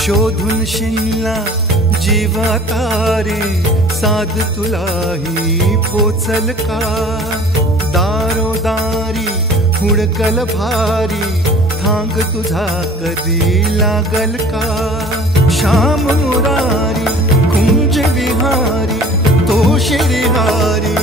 शोधून शिनला जीवा तारे, साध तुलाही पोचल का? दारोदारी हुडकल भारी, थांग तुझा कधी लागल का? श्याम मुरारी कुंज विहारी तो श्रीहारी,